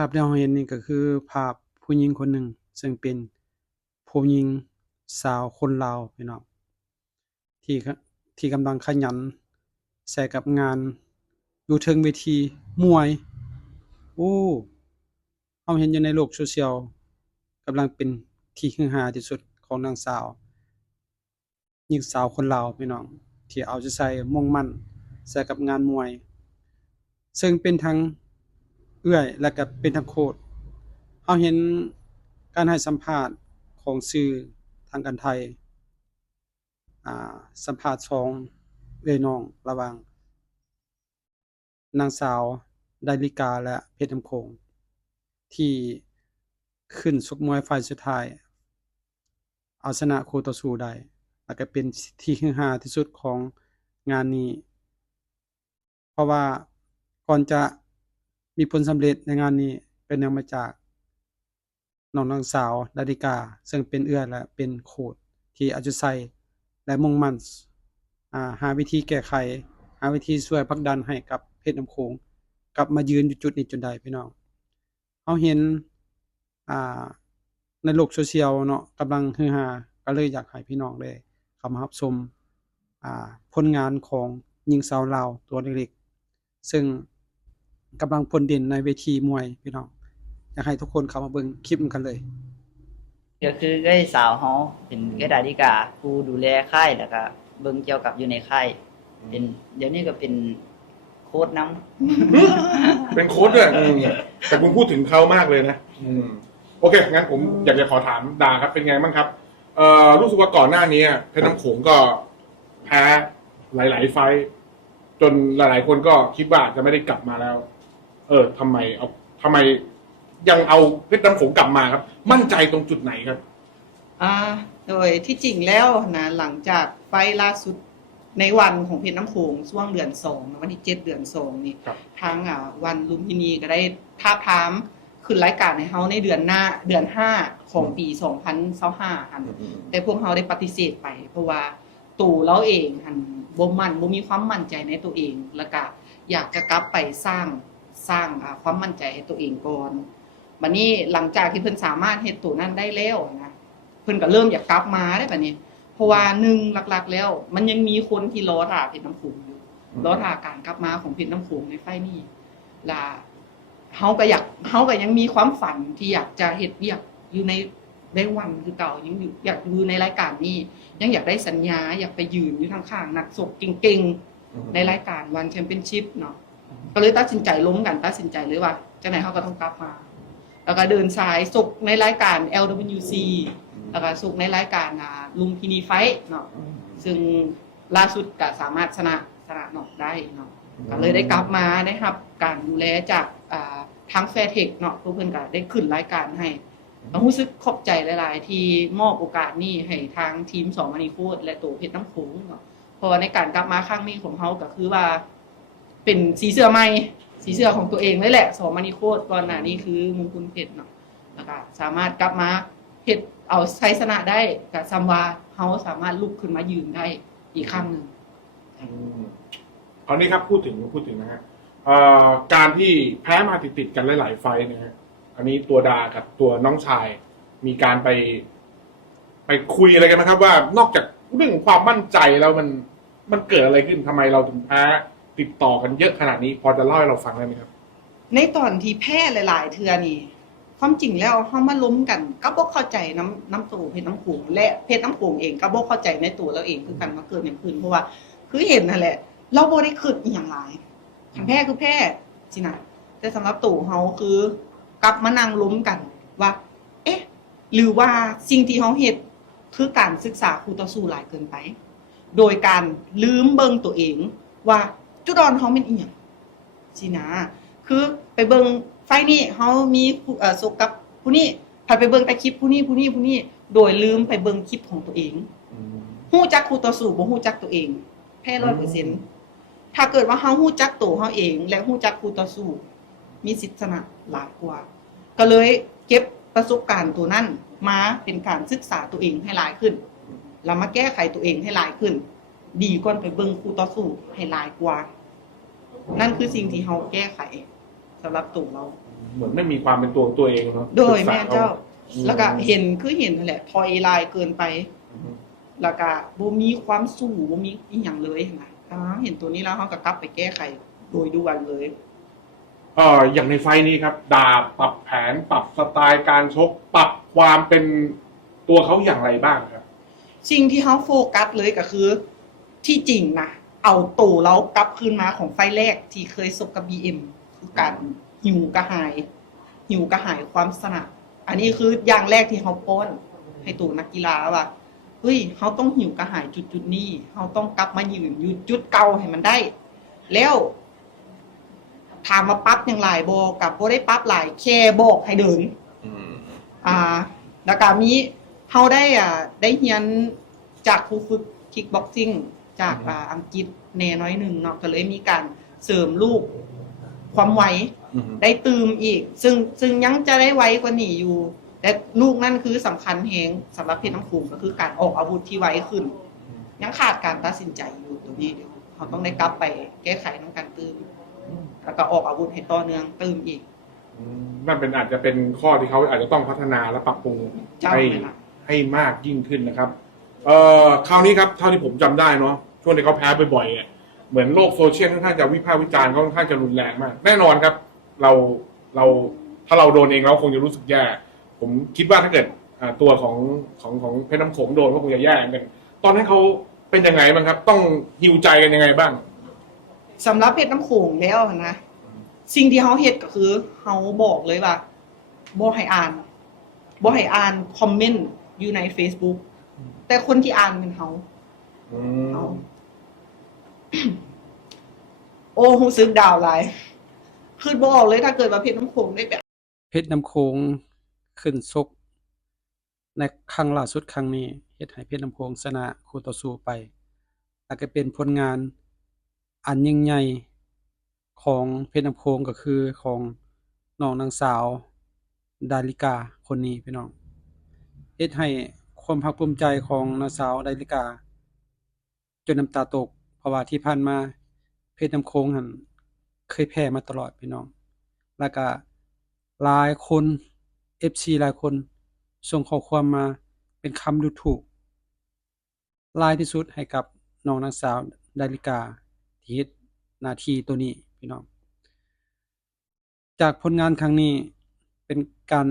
าพที่เราเห็นนี่ก็คือภาพผู้หญิงคนหนึ่งซึ่งเป็นผู้หญิงสาวคนลาวพี่น้องที่ที่กำลังขยันใส่กับงานอยู่เทิงเวทีมวยโอ้เราเห็นอยู่ในโลกโซเชียลกำลังเป็นที่ฮือฮาที่สุดของนางสาวหญิงสาวคนลาวพี่น้องที่เอาใจใส่มุ่งมั่นใส่กับงานมวยซึ่งเป็นทั้งเอื้อยและก็เป็นทั้งโคชเราเห็นการให้สัมภาษณ์ของสื่อทางการไทยสัมภาษณ์2เอื้อยน้องระหว่างนางสาวดาริกาและเพชรน้ำโขงที่ขึ้นชกมวยไฟล์สุดท้ายเอาชนะคู่ต่อสู้ได้แล้วก็เป็นที่ฮือฮาที่สุดของงานนี้เพราะว่าก่อนจะมีผลสำเร็จในงานนี้ก็เนื่องมาจากน้องนางสาวดาริกาซึ่งเป็นเอื้อและเป็นโค้ชที่เอาใจใส่และมุ่งมั่นหาวิธีแก้ไขหาวิธีช่วยผลักดันให้กับเพชรน้ำโขงกลับมายืนอยู่จุดนี้จนได้พี่น้องเราเห็นอ่าในโลกโซเชียลเนาะกำลังฮือฮาก็เลยอยากให้พี่น้องได้เข้ามารับชมผลงานของหญิงสาวลาวตัวเล็กๆซึ่งกำลังพลเด่นในเวทีมวยพี่น้องอยากให้ทุกคนเข้ามาเบิ่งคลิปนำกันเลยก็คือเอ้ยสาวเขาเป็นเอ้ยดาริกาผู้ดูแลค่ายแล้วก็เบิ่งเกี่ยวกับอยู่ในค่ายเป็นเดี๋ยวนี้ก็เป็นโค้ชนำ เป็นโค้ชด้วยแต่คุณพูดถึงเขามากเลยนะโอเคงั้นผมอยากจะขอถามดาครับเป็นไงบ้างครับรู้สึกว่าก่อนหน้านี้เพชรน้ำโขงก็แพ้หลาย ๆ ไฟท์จนหลาย ๆ คนก็คิดว่าจะไม่ได้กลับมาแล้วทำไมยังเอาเพชรน้ำโขงกลับมาครับมั่นใจตรงจุดไหนครับอ่าโดยที่จริงแล้วนะหลังจากไฟล์ล่าสุดในวันของเพชรน้ำโขงช่วงเดือน2วันที่7เดือน2นี่ทางวันลุมพินีก็ได้ท้าบทามขึ้นรายการให้เฮาในเดือน5ของปี2025อันแต่พวกเฮาได้ปฏิเสธไปเพราะว่าตู่เราเองหันบ่มีความมั่นใจในตัวเองแล้วก็อยากจะกลับไปสร้างความมั่นใจให้ตัวเองก่อนบัดนี้หลังจากที่เพิ่นสามารถเฮ็ดตัวนั้นได้แล้วนะเพิ่นก็เริ่มอยากกลับมาได้บัดนี้เพราะว่า1หลักๆแล้วมันยังมีคนที่รอท่าเพชรน้ำโขงอยู่รอท่าการกลับมาของเพชรน้ำโขงในไฟล์นี้ล่ะเฮาก็ยังมีความฝันที่อยากจะเฮ็ดเวียกอยู่ในวันคือเก่ายังอยากอยู่ในรายการนี้ยังอยากได้สัญญาอยากไปยืนอยู่ข้างๆนักชกเก่งๆในรายการวันแชมเปี้ยนชิพเนาะก็เลยตัดสินใจล้มกันตัดสินใจเลยว่าจังไหนเฮาก็ต้องกลับมาแล้วก็เดินสายชกในรายการ LWC แล้วก็ชกในรายการลุมพินีไฟท์เนาะซึ่งล่าสุดก็สามารถชนะน็อกได้เนาะก็เลยได้กลับมาได้รับการดูแลจากทางแฟร์เทคเนาะเพิ่นก็ได้ขึ้นรายการให้ก็รู้สึกขอบใจหลายๆที่มอบโอกาสนี้ให้ทางทีม2มณีโคตรและตัวเพชรน้ำโขงเนาะเพราะว่าในการกลับมาครั้งนี้ของเฮาก็คือว่าเป็นสีเสื้อใหม่สีเสื้อของตัวเองเลยแหละ2มณีโคตรก่อนหน้านี้คือมงคลเพชรเนาะแล้วก็สามารถกลับมาเพชรเอาชัยชนะได้ก็ซ้ำว่าเฮาสามารถลุกขึ้นมายืนได้อีกครั้งนึงคราวนี้ครับพูดถึงนะฮะการที่แพ้มาติดกันหลายๆไฟท์นะฮะอันนี้ตัวดากับตัวน้องชายมีการไปคุยอะไรกันนะครับว่านอกจากเรื่องของความมั่นใจแล้วมันเกิดอะไรขึ้นทำไมเราถึงแพ้ติดต่อกันเยอะขนาดนี้พอจะเล่าให้เราฟังได้ไหมครับในตอนที่แพ้หลายๆเทื่อนี่ความจริงแล้วเฮามาล้มกันก็บ่เข้าใจน้ำตัวเพชรน้ำโขงและเพชรน้ำโขงเองก็บ่เข้าใจในตัวเราเองคือกันว่าเกิดหยังขึ้นเพราะว่าคือเห็นนั่นแหละเราบ่ได้คิดอีหยังหลายคันแพ้คือแพ้สินะแต่สำหรับตัวเฮาคือกลับมานั่งล้มกันว่าเอ๊ะหรือว่าสิ่งที่เฮาเฮ็ดคือการศึกษาคู่ต่อสู้หลายเกินไปโดยการลืมเบิ่งตัวเองว่าจุดอ่อนเฮาเป็นอีหยังสินะคือไปเบิ่งไฟนี้เฮามีสกกับผู้นี้พาไปเบิ่งแต่คลิปผู้นี้โดยลืมไปเบิ่งคลิปของตัวเองฮู้จักคู่ต่อสู้บ่ฮู้จักตัวเองแพ้ 100% ถ้าเกิดว่าเฮาฮู้จักตัวเฮาเองและฮู้จักคู่ต่อสู้มีสิทธิ์ชนะหลายกว่าก็เลยเก็บประสบการณ์ตัวนั้นมาเป็นการศึกษาตัวเองให้หลายขึ้นแล้วมาแก้ไขตัวเองให้หลายขึ้นดีกว่าไปเบิ่งคู่ต่อสู้ให้หลายกว่านั่นคือสิ่งที่เฮาแก้ไขสำหรับตัวเรา เหมือนไม่มีความเป็นตัวของตัวเองเนาะ โดยแม่เจ้า อืม แล้วก็เห็นคือเห็นนั่นแหละถอยลายเกินไป อืม แล้วก็บ่มีความสู้บ่มีอีหยังเลยนะเห็นตัวนี้แล้วเฮาก็กลับไปแก้ไขโดยด่วนเลย อย่างในไฟล์นี้ครับดาบปรับแผนปรับสไตล์การชกปรับความเป็นตัวเขาอย่างไรบ้างครับ สิ่งที่เฮาโฟกัสเลยก็คือที่จริงนะเอาตัวเรากลับคืนมาของไฟล์แรกที่เคยซกกับ BM คือการหิวกระหายความสนัดอันนี้คืออย่างแรกที่เฮาป้อนให้ตัวนักกีฬาว่าเฮ้ยเฮาต้องหิวกระหายจุดๆนี้เฮาต้องกลับมายืนอยู่จุดเก่าให้มันได้ แล้วถามว่าปรับอย่างไรบ่กับบ่ได้ปรับหลายแค่บอกให้เดิน แล้วก็มีเฮาได้เรียนจากครูฝึกคิกบ็อกซิ่งจากอังกฤษแน่น้อยหนึ่งเนาะก็เลยมีการเสริมลูกความไว ได้ตืมอีก ซึ่งยังจะได้ไวกว่านี้อยู่แต่ลูกนั่นคือสำคัญแฮงสำหรับเพชรน้ำโขงก็คือการออกอาวุธที่ไวขึ้น ยังขาดการตัดสินใจอยู่ตรงนี้เดี๋ยวเขาต้องได้กลับไปแก้ไขน้ำการตืมแล้วก็ออกอาวุธให้ต่อเนื่องตืมอีก นั่นเป็นอาจจะเป็นข้อที่เขาอาจจะต้องพัฒนาและปรับปรุง เจ้า ให้ ไหมล่ะ ให้มากยิ่งขึ้นนะครับคราวนี้ครับเท่าที่ผมจำได้เนาะช่วงที่เขาแพ้บ่อยๆเนี่ยเหมือนโลกโซเชียลค่อนข้างจะวิพากษ์วิจารณ์เขาค่อนข้างจะรุนแรงมาก แน่นอนครับ เราถ้าเราโดนเองเราคงจะรู้สึกแย่ผมคิดว่าถ้าเกิดตัวของเพชรน้ำโขงโดนก็คงจะแย่กันตอนนั้นเขาเป็นยังไงบ้างครับ ต้องฮิวใจกันยังไงบ้าง สำหรับเพชรน้ำโขงแล้วนะสิ่งที่เขาเฮ็ดก็คือเขาบอกเลยว่าบ่ให้อ่านคอมเมนต์อยู่ใน Facebook แต่คนที่อ่านเป็นเขาเอา โอ้รู้สึกดาวหลายคือบ่ออกเลยถ้าเกิดว่าเพชรน้ำโขงได้ไป เพชรน้ำโขงขึ้นชกในครั้งล่าสุดครั้งนี้เฮ็ดให้เพชรน้ำโขงชนะคู่ต่อสู้ไปแล้วก็เป็นผลงานอันยิ่งใหญ่ของเพชรน้ำโขงก็คือของน้องนางสาวดาริกาคนนี้พี่น้องเฮ็ดให้ความภาคภูมิใจของนางสาวดาริกาจนน้ำตาตกเพราะว่าที่ผ่านมาเพชรน้ำโขงหั่นเคยแพ้มาตลอดพี่น้องแล้วก็หลายคน FC หลายคนส่งข้อความมาเป็นคำดูถูกหลายที่สุดให้กับน้องนางสาวดาริกาที่เฮ็ดหน้าที่ตัวนี้พี่น้องจากผลงานครั้งนี้เป็นการ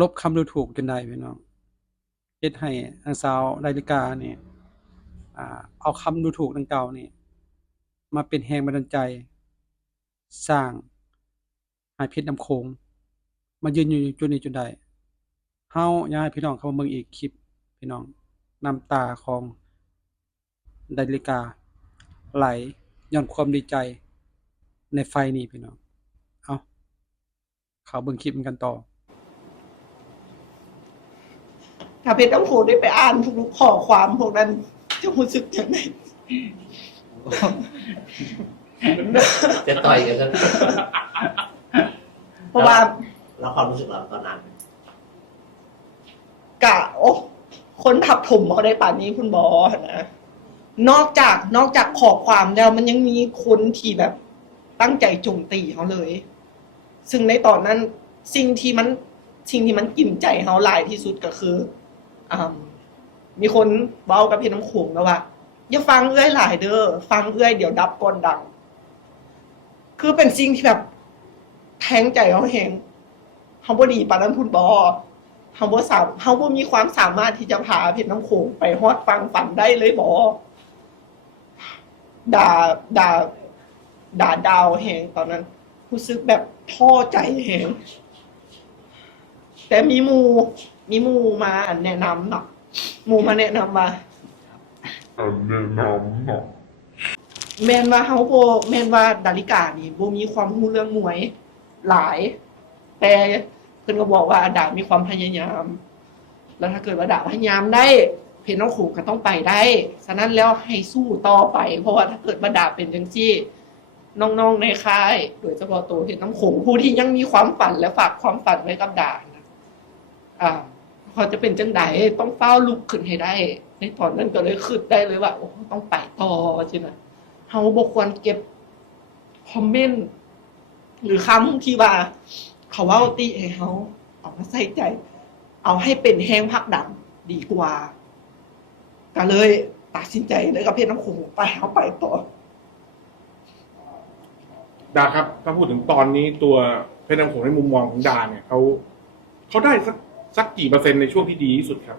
ลบคำดูถูกจนได้พี่น้องเฮ็ดให้นางสาวดาริกานี่เอาคำดูถูกดังกล่าวนี่มาเป็นแรงบันดาลใจสร้างให้เพชรน้ำโขงมายืนอยู่จุดนี้จนได้เฮาอยากให้พี่น้องเข้ามาเบิ่งอีกคลิปพี่น้องน้ำตาของดาริกาไหลย้อนความดีใจในไฟนี้พี่น้องเอาเข้าเบิ่งคลิปกันต่อ ถ้าเพชรน้ำโขงได้ไปอ่านทุกข้อความพวกนั้นจะรู้สึกยังไง จะต่อยกันแล้ว เพราะว่า แล้วความรู้สึกเราตอนนั้น โอ้คนทับถมเขาได้ป่านนี้คุณบอนะนอกจากขอความแล้วมันยังมีคนที่แบบตั้งใจโจมตีเขาเลย ซึ่งในตอนนั้นสิ่งที่มันกินใจเขาหลายที่สุดก็คือมีคนเว้ากับเพชรน้ำโขงแล้วว่าอย่าฟังเอื้อยหลายเด้อฟังเอื้อยเดี๋ยวดับก่อนดัง คือเป็นสิ่งที่แบบแทงใจเขาแหงเขาบ่ดีปานนั้นคุณบอเขาบ่มีความสามารถที่จะพาเพชรน้ำโขงไปฮอดฟังฝันได้เลยบอด่าดาวแหงตอนนั้นรู้สึกแบบท้อใจแหงแต่มีหมูมาแนะนำเนาะหมูมาแนะนำว่าแม่นว่าเฮาบ่แม่นว่าดาริกานี่บ่มีความรู้เรื่องมวยหลาย แต่เพิ่นก็บอกว่าดามีความพยายาม แล้วถ้าเกิดว่าดาพยายามได้เพชรน้ำโขงก็ต้องไปได้ฉะนั้นแล้วให้สู้ต่อไปเพราะว่าถ้าเกิดว่าดาเป็นจังซี่น้องๆในค่ายโดยเฉพาะตัวเพชรน้ำโขงผู้ที่ยังมีความฝันและฝากความฝันไว้กับดานะเขาจะเป็นจังไดต้องเฝ้าลุกขึ้นให้ได้ในตอนนั้นก็เลยคิดได้เลยว่าโอ้ต้องไปต่อใช่ไหมเฮาบ่ควรเก็บคอมเมนต์ หรือคำที่ว่าเขาเว้าติให้เฮาเอามาใส่ใจ เอาให้เป็นแห้งพักดันดีกว่าก็เลยตัดสินใจเลยกับเพชรน้ำโขงไปเฮาไปต่อ ดาครับ ถ้าพูดถึงตอนนี้ตัวเพชรน้ำโขงในมุมมองของดาเนี่ยเขาได้สักกี่เปอร์เซ็นต์ในช่วงที่ดีที่สุดครับ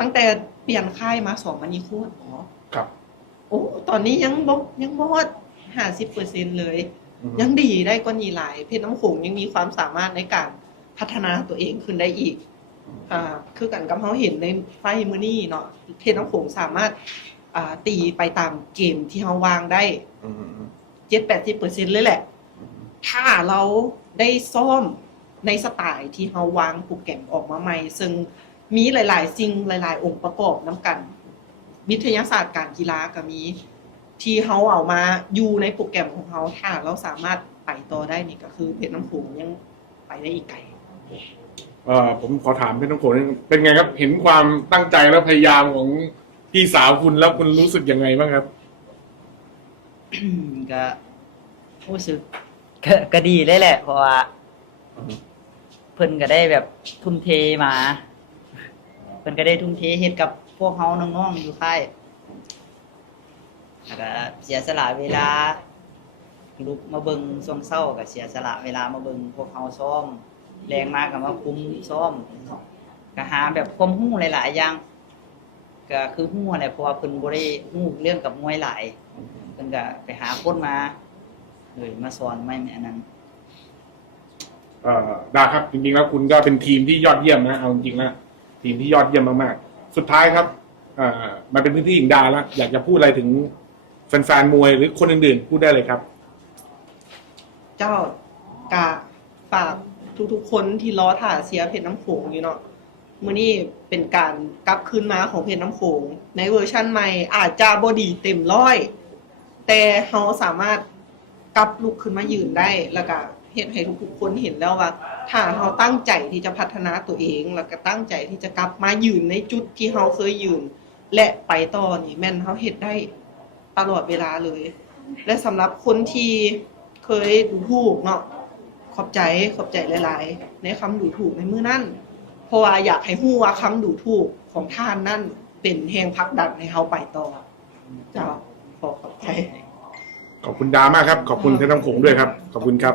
ตั้งแต่เปลี่ยนค่ายมา2มันนี้โคตรครับ โอ้ตอนนี้ยังบ่ฮอด50%เลย ยังดีได้กว่านี้หลาย เพชรน้ำโขงยังมีความสามารถในการพัฒนาตัวเองขึ้นได้อีกคือกันกับเขาเห็นในไฟมื้อนี้เนาะเพชรน้ำโขงสามารถตีไปตามเกมที่เขาวางได้ 70-80% เลยแหละ ถ้าเราได้ซ่อมในสไตล์ที่เขาวางโปรแกรมออกมาใหม่ ซึ่งมีหลายๆสิ่งหลายๆองค์ประกอบนํกัน วิทยาศาสตร์การกีฬาก็มีที่เขาเอามาอยู่ในโปรแกรมของเขาถ้าเราสามารถไปต่อได้นี่ก็คือเพชรน้ำโขงยังไปได้อีกไกล ผมขอถามเพชรน้ำโขงนิดนึงเป็นไงครับ เห็นความตั้งใจและพยายามของพี่สาวคุณแล้วคุณรู้สึกยังไงบ้างครับ ก็รู้สึกก็ดีเลยแหละ เพราะว่าเพิ่นก็ได้แบบทุ่มเทมาเพิ่นก็ได้ทุ่มเทเฮ็ดกับพวกเฮาน้องๆอยู่ค่ายแล้วก็เสียสละเวลาลุกมาเบิ่งช่วงเช้าก็เสียสละเวลามาเบิ่งพวกเฮาซ้อมแรงมากก็มาคุมซ้อมก็หาแบบความรู้หลายๆอย่างก็คือรู้แหละเพราะว่าเพิ่นบ่ได้รู้เรื่องกับมวยหลายเพิ่นก็ไปหาคนมามาสอนไม่แม่นั้น ดาครับจริงๆแล้วคุณก็เป็นทีมที่ยอดเยี่ยมนะเอาจริงๆแล้วทีมที่ยอดเยี่ยมมากๆสุดท้ายครับมาเป็นพื้นที่ของดาแล้วอยากจะพูดอะไรถึงแฟนๆมวยหรือคนอื่นๆพูดได้เลยครับ เจ้ากะฝากทุกๆคนที่รอถ่าเสียเพชรน้ำโขงอยู่เนาะมื้อนี้เป็นการกลับคืนมาของเพชรน้ำโขงในเวอร์ชั่นใหม่อาจจะบ่ดีเต็มร้อยแต่เฮาสามารถกลับลุกขึ้นมายืนได้แล้วก็เฮ็ดให้ทุกๆคนเห็นแล้วว่าถ้าเฮาตั้งใจที่จะพัฒนาตัวเองแล้วก็ตั้งใจที่จะกลับมายืนในจุดที่เฮาเคยยืนและไปต่อนี่แม่นเฮาเฮ็ดได้ตลอดเวลาเลยและสำหรับคนที่เคยดูถูกเนาะขอบใจหลายๆในคำดูถูกในมื้อนั้นเพราะว่าอยากให้ฮู้ว่าคำดูถูกของท่านนั่นเป็นแรงผลักดันให้เฮาไปต่อเจ้าขอบใจ ขอบคุณดามากครับขอบคุณเพชรน้ำโขงด้วยครับขอบคุณครับ